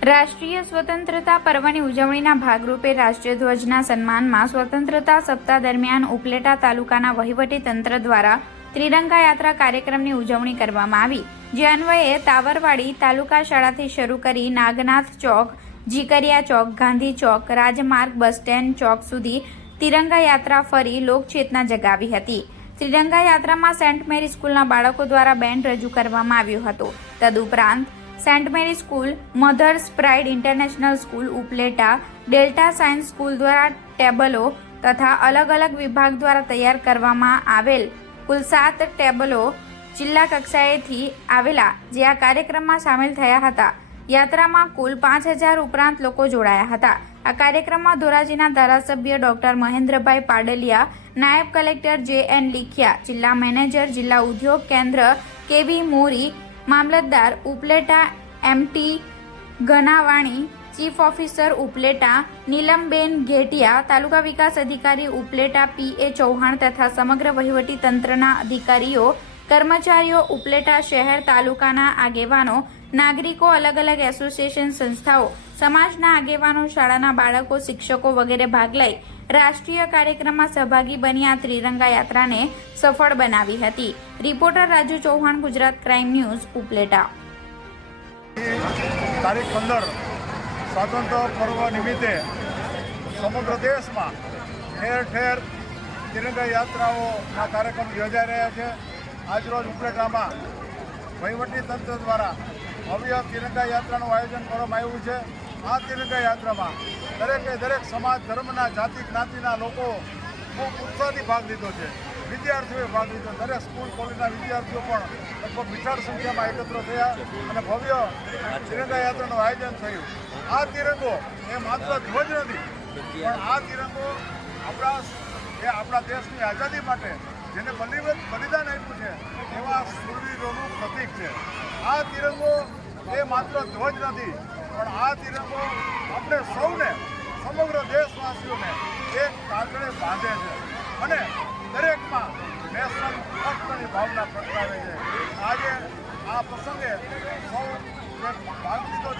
રાષ્ટ્રીય સ્વતંત્રતા પર્વની ઉજવણીના ભાગરૂપે રાષ્ટ્રીય ધ્વજના સન્માનમાં સ્વતંત્રતા સપ્તાહ દરમિયાન ઉપલેટા તાલુકાના વહીવટી તંત્ર દ્વારા ત્રિરંગા યાત્રા કાર્યક્રમની ઉજવણી કરવામાં આવી. જે અન્વયે તાવરવાડી તાલુકા શાળાથી શરૂ કરી નાગનાથ ચોક, જીકરિયા ચોક, ગાંધી ચોક, રાજમાર્ગ બસ સ્ટેન્ડ ચોક સુધી તિરંગા યાત્રા ફરી લોકચેતના જગાવી હતી. ત્રિરંગા યાત્રામાં સેન્ટ મેરી સ્કૂલના બાળકો દ્વારા બેન્ડ રજૂ કરવામાં આવ્યું હતું. તદુપરાંત Saint Mary school, mother's pride international school, Upleta, delta science school દ્વારા ટેબલો તથા અલગ અલગ વિભાગ દ્વારા તૈયાર કરવામાં આવેલ કુલ સાત ટેબલો જિલ્લા કક્ષાએથી આવેલા, જે આ કાર્યક્રમમાં સામેલ થયા હતા. યાત્રામાં કુલ પાંચ હજાર ઉપરાંત લોકો જોડાયા હતા. આ કાર્યક્રમમાં ધોરાજીના ધારાસભ્ય ડોક્ટર મહેન્દ્રભાઈ પાડલિયા, નાયબ કલેક્ટર જે એન લિખિયા, જિલ્લા મેનેજર, જિલ્લા ઉદ્યોગ કેન્દ્ર કેવી મોરી મામલતદાર Upleta M T Ganavani, chief officer Upleta, Neelamben Ghetiya, તાલુકા વિકાસ અધિકારી ઉપલેટા પી એ ચૌહાણ તથા સમગ્ર વહીવટી તંત્રના અધિકારીઓ, કર્મચારીઓ ઉપલેટા શહેર તાલુકાના આગેવાનો, નાગરિકો અલગ અલગ એસોસિએશન સંસ્થાઓ, સમાજના આગેવાનો, શાળાના બાળકો, શિક્ષકો વગેરે ભાગ લઈ રાષ્ટ્રીય કાર્યક્રમમાં સહભાગી બની આ ત્રિરંગા યાત્રાને સફળ બનાવી હતી. Reporter Raju Chauhan, Gujarat crime news, Upleta. તારીખ પંદર, સ્વાતંત્ર્ય પર્વ નિમિત્તે સમગ્ર દેશમાં ઠેર ઠેર તિરંગા યાત્રાઓના કાર્યક્રમ યોજાઈ રહ્યા છે. આજરોજ ઉપલેટામાં વહીવટી તંત્ર દ્વારા ભવ્ય તિરંગા યાત્રાનું આયોજન કરવામાં આવ્યું છે. આ તિરંગા યાત્રામાં દરેકે દરેક સમાજ, ધર્મના, જાતિ, જ્ઞાતિના લોકો ખૂબ ઉત્સાહથી ભાગ લીધો છે. વિદ્યાર્થીઓએ ભાગ લીધો. દરેક સ્કૂલ, કોલેજના વિદ્યાર્થીઓ પણ લગભગ વિશાળ સંખ્યામાં એકત્ર થયા અને ભવ્ય તિરંગા યાત્રાનું આયોજન થયું. આ તિરંગો એ માત્ર ધ્વજ નથી, પણ આ તિરંગો આપણા એ આપણા દેશની આઝાદી માટે જેને બલિવત, બલિદાન આપ્યું છે, એવા સુરવીરોનું પ્રતીક છે. આ તિરંગો એ માત્ર ધ્વજ નથી પણ આ તિરંગો આપણે સૌને, સમગ્ર દેશવાસીઓને એક કાગળે બાંધે છે. અને દરેકમાં નેશન ફર્સ્ટની ભાવના પ્રગટાવે છે. આજે આ પ્રસંગે સૌ ભાગ લીધો